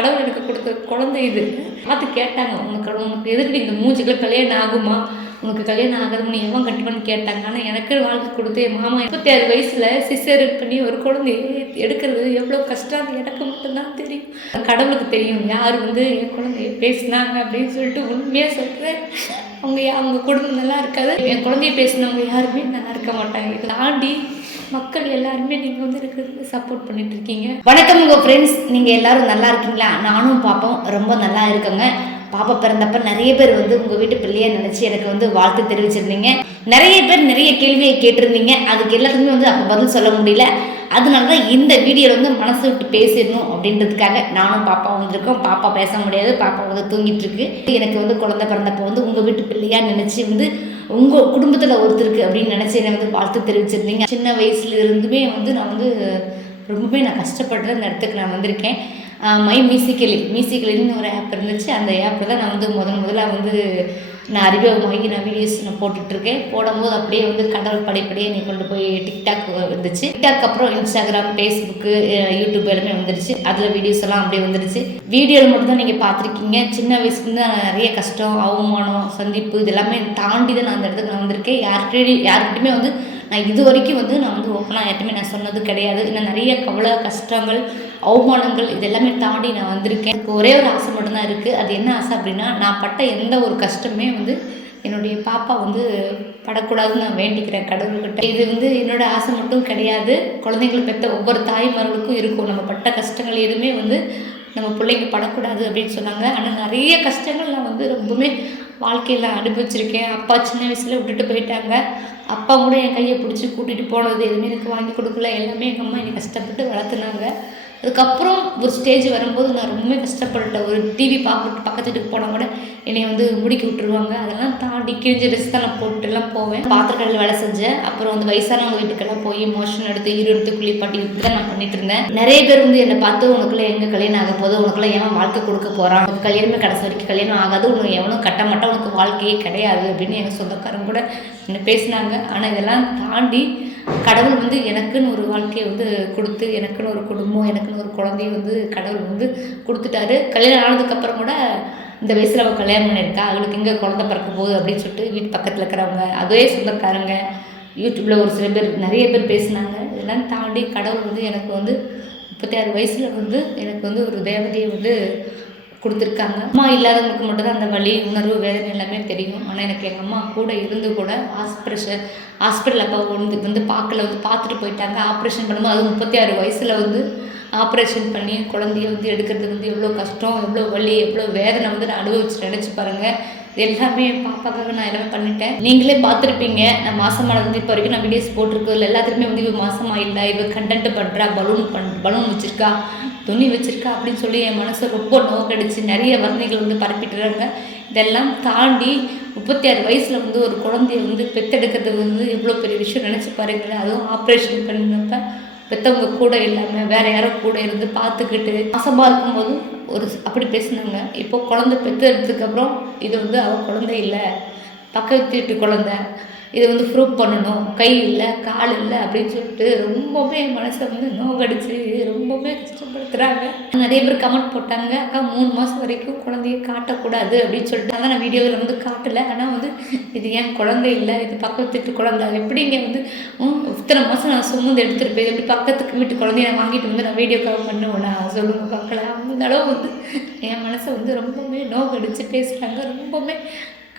கடவுள் எனக்கு கொடுத்த குழந்தை இது. பார்த்து கேட்டாங்க உனக்கு உனக்கு எதுக்கு இந்த மூஞ்சுக்குள்ள கல்யாணம் ஆகுமா? உனக்கு கல்யாணம் ஆகாது நீ எவன் கட்டுவான்னு கேட்டாங்க. ஆனால் எனக்கு வாழ்க்கை கொடுத்து என் மாமா முப்பத்தி ஆறு வயசில் சிசர் பண்ணி ஒரு குழந்தையை எடுக்கிறது எவ்வளோ கஷ்டம். அது எனக்கு மட்டும்தான் தெரியும். கடவுளுக்கு தெரியும் யார் வந்து என் குழந்தைய பேசினாங்க அப்படின்னு சொல்லிட்டு உண்மையாக சொல்கிறேன் அவங்க யா- அவங்க குடும்பம் நல்லா இருக்காது. என் குழந்தைய பேசினவங்க யாருமே நல்லா இருக்க மாட்டாங்க. இதை தாண்டி மக்கள் எல்லாருமே நீங்கள் வந்து இருக்கிறது சப்போர்ட் பண்ணிட்டு இருக்கீங்க. வணக்கம் உங்கள் ஃப்ரெண்ட்ஸ் நீங்கள் எல்லாரும் நல்லா இருக்கீங்களா? நானும் பார்ப்போம் ரொம்ப நல்லா இருக்கேங்க. பாப்பா பிறந்தப்ப நிறைய பேர் வந்து உங்கள் வீட்டு பிள்ளைய நினச்சி எனக்கு வந்து வாழ்த்து தெரிவிச்சிருந்தீங்க. நிறைய பேர் நிறைய கேள்வியை கேட்டிருந்தீங்க. அதுக்கு எல்லாத்துக்குமே வந்து அப்போ பதில் சொல்ல முடியல. அதனால தான் இந்த வீடியோவில் வந்து மனசு விட்டு பேசிடணும் அப்படின்றதுக்காக நானும் பாப்பா வந்திருக்கோம். பாப்பா பேச முடியாது. பாப்பா வந்து தூங்கிட்டு இருக்கு எனக்கு வந்து குழந்தை பிறந்தப்போ வந்து உங்கள் வீட்டு பிள்ளையா நினச்சி வந்து உங்கள் குடும்பத்தில் ஒருத்தருக்கு அப்படின்னு நினச்சி என்னை வந்து வாழ்த்து தெரிவிச்சிருந்தீங்க. சின்ன வயசுல இருந்துமே வந்து நான் வந்து ரொம்பவே நான் கஷ்டப்படுற அந்த இடத்துக்கு நான் வந்திருக்கேன். மை மியூசிக்கலி மியூசிக்கலின்னு ஒரு ஆப் இருந்துச்சு. அந்த ஆப்பில் தான் நான் வந்து முதன் முதல்ல வந்து நான் அறிமுகமாகி நான் வீடியோஸ் நான் போட்டுட்ருக்கேன். போடும்போது அப்படியே வந்து கடவுள் படைப்படியே நீ கொண்டு போய் டிக்டாக் வந்துச்சு. டிக்டாக் அப்புறம் இன்ஸ்டாகிராம் ஃபேஸ்புக்கு யூடியூப் எல்லாமே வந்துடுச்சு அதில் வீடியோஸ் எல்லாம் அப்படியே வந்துடுச்சு வீடியோவில் மட்டும் தான் நீங்கள் பார்த்துருக்கீங்க. சின்ன வயசுலேருந்து நான் நிறைய கஷ்டம் அவமானம் சந்திப்பு இது எல்லாமே தாண்டி தான் நான் அந்த இடத்துக்கு நான் வந்திருக்கேன். யார்கிட்டையும் யார்கிட்டையுமே வந்து நான் இது வரைக்கும் வந்து நான் வந்து ஓப்பனாக யார்ட்டுமே நான் சொன்னது கிடையாது. இன்னும் நிறைய கவலை கஷ்டங்கள் அவமானங்கள் இது எல்லாமே தாண்டி நான் வந்திருக்கேன். எனக்கு ஒரே ஒரு ஆசை மட்டும்தான் இருக்குது அது என்ன ஆசை அப்படின்னா நான் பட்ட எந்த ஒரு கஷ்டமே வந்து என்னுடைய பாப்பா வந்து படக்கூடாதுன்னு நான் வேண்டிக்கிறேன் கடவுள்கிட்ட. இது வந்து என்னோட ஆசை மட்டும் கிடையாது. குழந்தைங்களை பெற்ற ஒவ்வொரு தாய்மார்களுக்கும் இருக்கும். நம்ம பட்ட கஷ்டங்கள் எதுவுமே வந்து நம்ம பிள்ளைங்க படக்கூடாது அப்படின்னு சொன்னாங்க. ஆனால் நிறைய கஷ்டங்கள் நான் வந்து ரொம்பவுமே வாழ்க்கையில் அனுபவிச்சிருக்கேன். அப்பா சின்ன வயசில் விட்டுட்டு போயிட்டாங்க. அப்பா கூட என் கையை பிடிச்சி கூட்டிகிட்டு போனது எதுவுமே எனக்கு வாங்கி கொடுக்கல. எல்லாமே எங்கள் அம்மா என்னை கஷ்டப்பட்டு வளர்த்துனாங்க. அதுக்கப்புறம் ஒரு ஸ்டேஜ் வரும்போது நான் ரொம்ப கஷ்டப்பட்டேன் ஒரு டிவி பார்க்க பக்கத்து வீட்டுக்கு போனால் கூட என்னை வந்து முடிக்கி விட்டுருவாங்க. அதெல்லாம் தாண்டி கிழிஞ்ச ட்ரெஸ் தான் நான் போட்டுலாம் போவேன். பாத்திரக்கடையில் வேலை செஞ்சேன். அப்புறம் வந்து வயசானவங்க வீட்டுக்கெல்லாம் போய் மோஷன் எடுத்து இரு எடுத்து குளிப்பாட்டி இப்படி தான் நான் பண்ணிட்டு இருந்தேன். நிறைய பேர் வந்து என்னை பார்த்து உனக்குள்ள எங்கே கல்யாணம் ஆக போகுது? உனக்குள்ள ஏன் வாழ்க்கை கொடுக்க போகிறான் உனக்கு கல்யாணமே கடைசி வரைக்கும் கல்யாணம் ஆகாது. உனக்கு எவனும் கட்ட உனக்கு வாழ்க்கையே கிடையாது. அப்படின்னு எங்கள் சொந்தக்காரங்க கூட என்ன பேசினாங்க. ஆனால் இதெல்லாம் தாண்டி கடவுள் வந்து எனக்குன்னு ஒரு வாழ்க்கையை வந்து கொடுத்து எனக்குன்னு ஒரு குடும்பம் எனக்குன்னு ஒரு குழந்தைய வந்து கடவுள் வந்து கொடுத்துட்டாரு. கல்யாணம் ஆனதுக்கப்புறம் கூட இந்த வயசில் அவள் கல்யாணம் பண்ணியிருக்கா. அவளுக்கு எங்கே குழந்தை பிறக்க போகுது அப்படின்னு சொல்லிட்டு வீட்டு பக்கத்தில் இருக்கிறவங்க அதே சொந்தக்காரங்க யூடியூப்பில் ஒரு சில பேர் நிறைய பேர் பேசினாங்க. இதெல்லாம் தாண்டி கடவுள் வந்து எனக்கு வந்து முப்பத்தி ஆறு வயசில் வந்து எனக்கு வந்து ஒரு தேவதையை வந்து கொடுத்துருக்காங்க. அம்மா இல்லாதவங்களுக்கு மட்டும்தான் அந்த வலி உணர்வு வேதனை எல்லாமே தெரியும். ஆனால் எனக்கு எங்கள் அம்மா கூட இருந்து கூட ஆஸ்பிரேஷன் ஹாஸ்பிட்டல் அப்போ வந்து வந்து பார்க்கல வந்து பார்த்துட்டு போயிட்டாங்க. ஆப்ரேஷன் பண்ணும்போது அது முப்பத்தி ஆறு வயசில் வந்து ஆப்ரேஷன் பண்ணி குழந்தைய வந்து எடுக்கிறது வந்து எவ்வளோ கஷ்டம் எவ்வளோ வலி எவ்வளோ வேதனை வந்து நான் அனுபவிச்சு நினச்சி பாருங்கள் எல்லாமே பாப்பாக்காக நான் எல்லாமே பண்ணிட்டேன். நீங்களே பார்த்துருப்பீங்க. நான் மாசமானது இப்போ வரைக்கும் நான் வீடியோஸ் போட்டிருக்கோம் எல்லாத்துக்குமே வந்து இவ மாசமா இல்லை இவ கண்டென்ட் பண்ணுறா பலூன் பண் பலூன் வச்சிருக்கா துணி வச்சிருக்கா அப்படின்னு சொல்லி என் மனசை ரொம்ப நோக்கடிச்சு நிறைய வர்ணனைகள் வந்து பரப்பிட்டுறாங்க. இதெல்லாம் தாண்டி முப்பத்தி ஆறு வயசில் வந்து ஒரு குழந்தைய வந்து பெத்தெடுக்கிறது வந்து எவ்வளோ பெரிய விஷயம் நினச்சி பாருங்களேன். அதுவும் ஆப்ரேஷன் பண்ணப்ப பெற்றவங்க கூட இல்லாமல் வேற யாரோ கூட இருந்து பார்த்துக்கிட்டு மாசமாக இருக்கும்போதும் ஒரு அப்படி பேசினாங்க. இப்போ குழந்தை பெற்றெடுத்ததுக்கப்புறம் இது வந்து அவள் குழந்தை இல்லை. பக்கத்து வீட்டு குழந்தை. இதை வந்து ப்ரூவ் பண்ணணும். கை இல்லை கால் இல்லை அப்படின்னு சொல்லிட்டு ரொம்பவே என் மனசை வந்து நோகடிச்சு ரொம்பவே கஷ்டப்படுத்துகிறாங்க நிறைய பேர் கமெண்ட் போட்டாங்க. அக்கா மூணு மாதம் வரைக்கும் குழந்தைய காட்டக்கூடாது அப்படின்னு சொல்லிட்டு. அதான் நான் வீடியோவில் வந்து காட்டலை. ஆனால் வந்து இது ஏன் குழந்தை இல்லை? இது பக்கத்து வீட்டு குழந்தை எப்படிங்க வந்து இத்தனை மாதம் நான் சுமந்து எடுத்துகிட்டு போய் எப்படி பக்கத்துக்கு வீட்டு குழந்தைய நான் வாங்கிட்டு வந்து நான் வீடியோ கால் பண்ணுவேனா? சொல்லுங்க பார்க்கலாம். அந்த அளவு வந்து என் மனசை வந்து ரொம்பவுமே நோகடிச்சு பேசுகிறாங்க ரொம்பவுமே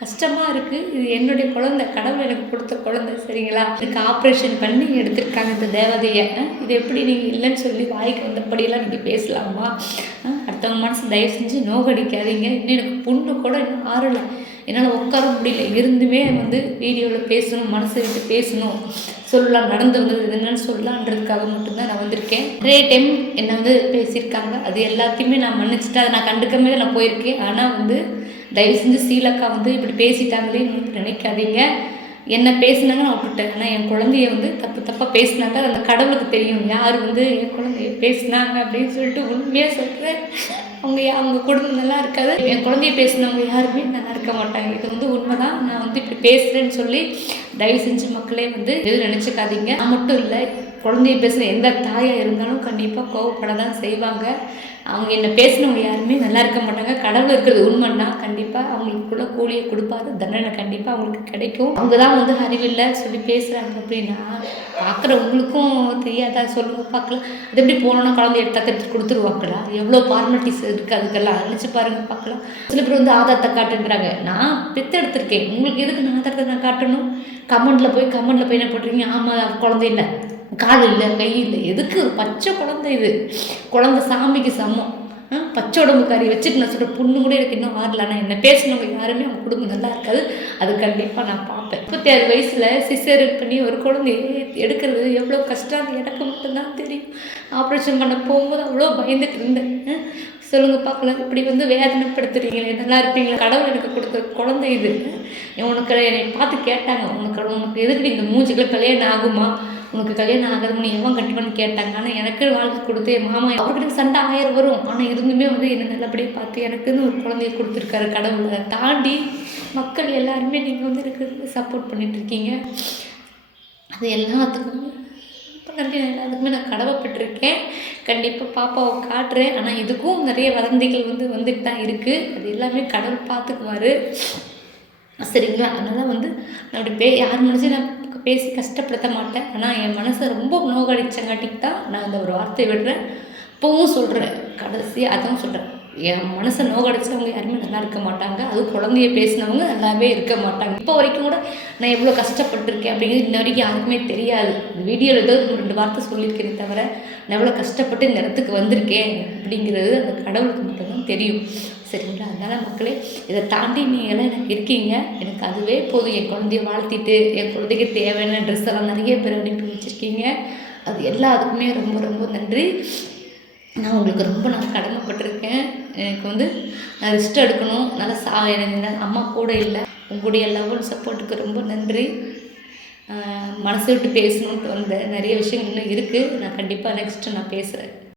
கஷ்டமாக இருக்குது இது என்னுடைய குழந்தை கடவுள் எனக்கு கொடுத்த குழந்தை சரிங்களா? இதுக்கு ஆப்ரேஷன் பண்ணி எடுத்திருக்காங்க இந்த தேவதையை. இது எப்படி நீங்கள் இல்லைன்னு சொல்லி வாய்க்கு வந்தபடியெல்லாம் நீங்கள் பேசலாமா? அடுத்தவங்க மனசு தயவு செஞ்சு நோகடிக்காதீங்க. இன்னும் எனக்கு பொண்ணு கூட இன்னும் ஆறலை. என்னால் உட்கார முடியல. இருந்துமே வந்து வீடியோவில் பேசணும் மனசை விட்டு பேசணும். சொல்லலாம் நடந்து வந்தது என்னென்னு என்னன்னு சொல்லலான்றதுக்காக மட்டும்தான் நான் வந்திருக்கேன். நிறைய டைம் என்னை வந்து பேசியிருக்காங்க. அது எல்லாத்தையுமே நான் மன்னிச்சுட்டு அதை நான் கண்டுக்கமே நான் போயிருக்கேன். ஆனால் வந்து தயவு செஞ்சு சீலக்கா வந்து இப்படி பேசிட்டாங்களே நினைக்காதீங்க. என்ன பேசுனாங்க நான் விட்டுட்டேன். ஆனால் என் குழந்தைய வந்து தப்பு தப்பாக பேசினாங்க அது அந்த கடவுளுக்கு தெரியும். யார் வந்து என் குழந்தைய பேசினாங்க அப்படின்னு சொல்லிட்டு உண்மையாக சொல்கிறேன் அவங்க யா- அவங்க குடும்பம் நல்லா இருக்காது. என் குழந்தைய பேசினவங்க யாருமே நல்லா இருக்க மாட்டாங்க. இது வந்து உண்மைதான். நான் வந்து இப்படி பேசுகிறேன்னு சொல்லி தயவு செஞ்சு மக்களே வந்து எதுவும் நினச்சிக்காதீங்க. நான் மட்டும் இல்லை குழந்தைய பேசுகிற எந்த தாயாக இருந்தாலும் கண்டிப்பாக கோவப்பட தான் செய்வாங்க. அவங்க என்ன பேசினவங்க யாருமே நல்லா இருக்க மாட்டாங்க. கடவுள் இருக்கிறது உண்மைன்னா கண்டிப்பாக அவங்களுக்குள்ள கூலியை கொடுப்பாரு. தண்டனை கண்டிப்பாக அவங்களுக்கு கிடைக்கும். அவங்க தான் வந்து அறிவில்லை சொல்லி பேசுகிறாங்க அப்படின்னா பார்க்குறவங்களுக்கும் தெரியாதா? சொல்லுங்க பார்க்கலாம் அது எப்படி போனோன்னா குழந்தை எடுத்தா எடுத்து கொடுத்துருவாங்களா? எவ்வளோ ஃபார்மாலிட்டிஸ் இருக்குது அதுக்கெல்லாம்? அழிச்சு பாருங்கள் பார்க்கலாம் சில பேர் வந்து ஆதாரத்தை காட்டுன்றாங்க. நான் பித்து எடுத்திருக்கேன் உங்களுக்கு எதுக்கு நான் ஆதாரத்தை நான் காட்டணும்? கமெண்டில் போய் கமெண்டில் போய் என்ன பண்ணுறீங்க ஆமாம் குழந்தை இல்லை. கால் இல்லை கை இல்லை. எதுக்கு ஒரு பச்சை குழந்தை இது? குழந்தை சாமிக்கு சமம். ஆ, பச்சை உடம்பு கறி வச்சுட்டு நான் சொல்கிற பொண்ணு கூட எனக்கு இன்னும் ஆறல. ஆனால் என்ன பேசினவங்க யாருமே அவங்க குடும்பம் நல்லா இருக்காது. அது கண்டிப்பாக நான் பார்ப்பேன். முப்பத்தி ஆறு வயசில் சிசர் பண்ணி ஒரு குழந்தைய எடுக்கிறது எவ்வளோ கஷ்டம். எனக்கு மட்டும்தான் தெரியும். ஆப்ரேஷன் பண்ண போகும்போது அவ்வளோ பயந்துட்டு இருந்தேன். சொல்லுங்க பார்க்கலாம். இப்படி வந்து வேதனைப்படுத்துறீங்களே நல்லா இருப்பீங்களா. கடவுள் எனக்கு கொடுத்த குழந்தை இது. உனக்கு என்னை பார்த்து கேட்டாங்க. உனக்கு உனக்கு எதுக்கு இந்த மூஞ்சிக்குள்ள கல்யாணம் ஆகுமா? உனக்கு கல்யாணம் ஆகாது நீ எவன் கட்டுவான்னு கேட்டாங்க. ஆனால் எனக்கு வாழ்க்கை கொடுத்து என் மாமா அவர்கிட்ட சண்டை ஆயிரம் வரும். ஆனால் இருந்துமே வந்து என்னை நல்லபடியாக பார்த்து எனக்குன்னு ஒரு குழந்தைய கொடுத்துருக்காரு கடவுளை. தாண்டி மக்கள் எல்லாருமே நீங்கள் வந்து எனக்கு சப்போர்ட் பண்ணிட்டு இருக்கீங்க. அது எல்லாத்துக்கும் ரொம்ப நன்றி நான் எல்லாத்துக்குமே நான் கண்டிப்பாக பாப்பாவை காட்டுறேன். ஆனால் இதுக்கும் நிறைய வதந்திகள் வந்து வந்துட்டு தான் இருக்குது அது எல்லாமே கடவுள் பார்த்துக்குவார் சரிங்களா? அதனால் வந்து நான் அப்படி பே யார் மனசையும் நான் பேசி கஷ்டப்படுத்த மாட்டேன். ஆனால் என் மனசை ரொம்ப நோகடிச்சங்காட்டிக்கு தான் நான் அந்த ஒரு வார்த்தையை விடுறேன். இப்போவும் சொல்கிறேன் கடைசியாக அதான் சொல்கிறேன் என் மனசை நோகடிச்சவங்க யாருமே நல்லா இருக்க மாட்டாங்க. அதுவும் குழந்தைய பேசினவங்க நல்லாவே இருக்க மாட்டாங்க. இப்போ வரைக்கும் கூட நான் எவ்வளோ கஷ்டப்பட்டிருக்கேன் அப்படிங்கிறது இன்ன வரைக்கும் யாருக்குமே தெரியாது. வீடியோவில் ஏதோ ஒரு ரெண்டு வார்த்தை சொல்லியிருக்கேனே தவிர நான் எவ்வளோ கஷ்டப்பட்டு இந்த இடத்துக்கு வந்திருக்கேன் அப்படிங்கிறது அந்த கடவுளுக்கு மட்டும்தான் தெரியும். சரிங்களா? அதனால் மக்களே இதை தாண்டி நீங்களாம் எனக்கு இருக்கீங்க? எனக்கு அதுவே போதும். என் குழந்தைய வாழ்த்திட்டு என் குழந்தைக்கு தேவையான ட்ரெஸ் எல்லாம் நிறைய பேர் அனுப்பி வச்சுருக்கீங்க. அது எல்லாத்துக்குமே ரொம்ப ரொம்ப நன்றி. நான் உங்களுக்கு ரொம்ப நான் கடமைப்பட்டிருக்கேன். எனக்கு வந்து நான் ரெஸ்ட் எடுக்கணும். நல்லா சா எனக்கு அம்மா கூட இல்லை. உங்களுடைய லவ் சப்போர்ட்டுக்கு ரொம்ப நன்றி. மனசு விட்டு பேசணுன்ட்டு வந்தேன் நிறைய விஷயங்கள் இன்னும் இருக்குது நான் கண்டிப்பாக நெக்ஸ்ட்டு நான் பேசுகிறேன்